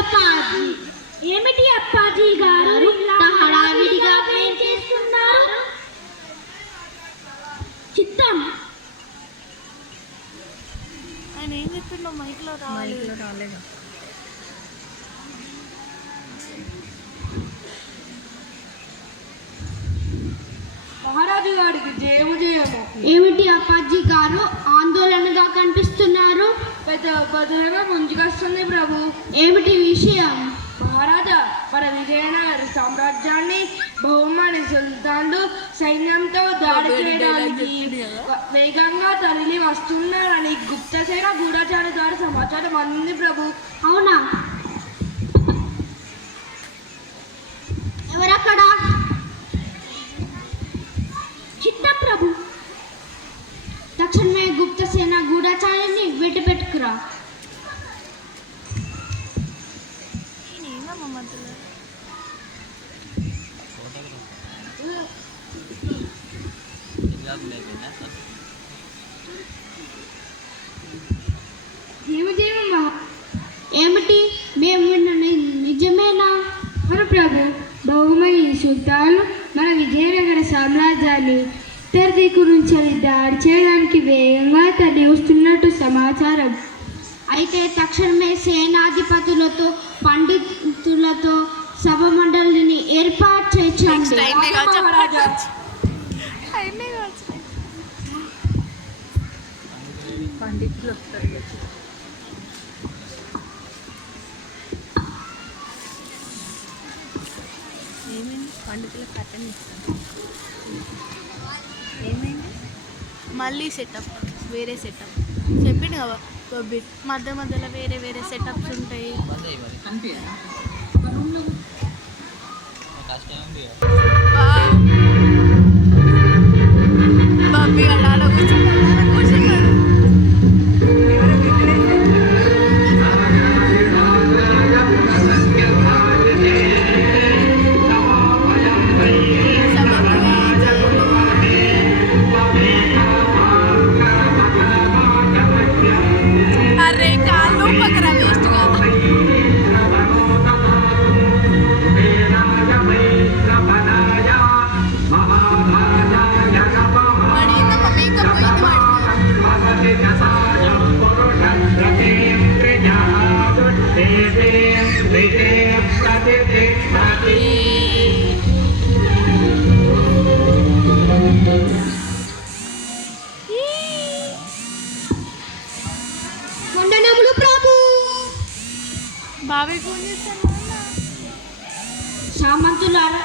అప్పాజీ. ఏమిటి అప్పాజీ గారు ఇలా హడావిడిగా ఏం చేస్తున్నారు? చిత్తం ఆయన ఏం చెప్తున్నావు? మైక్లో రాలేదు. మహారాజు గారికి జయము జయము. ఏమిటి అప్పాజీ గారు ఆందోళనగా కనిపిస్తున్నారు? పెద్దగా ముంచుకొస్తుంది ప్రభు. ఏమిటి విషయం? మహారాజా, మన విజయనగర సామ్రాజ్యాన్ని బహుమని సుల్తాన్లు సైన్యంతో దాడి చేయడానికి వేగంగా తరలి వస్తున్నారని గుప్తసేన గూఢచారి ద్వారా సమాచారం అందింది ప్రభు. అవునా? ఎవరక్కడ? చిత్తం ప్రభు. తక్షణమే గుప్తసేన గూఢచారిని వెంటబెట్టుకురా. ఏమిటి మేము విన్నది నిజమేనా? మన ప్రభు, బహుమని సుల్తాన్లు మన విజయనగర సామ్రాజ్యాన్ని ఉత్తర దిక్కు నుంచి దాడి చేయడానికి వేగంగా తరలి వస్తున్నట్టు సమాచారం. అయితే తక్షణమే సేనాధిపతులతో పండితులతో సభ మండలిని ఏర్పాటు చేయించండి. పండితులు వస్తారు. ఏమైంది? పండితులకు కట్టని ఇస్తాను. ఏమైంది? మళ్ళీ సెటప్, వేరే సెటప్ చెప్పిండు కదా మధ్యలో వేరే సెటప్స్ ఉంటాయి. బాబీ అలా కూర్చున్నాడు. సామంతులారా,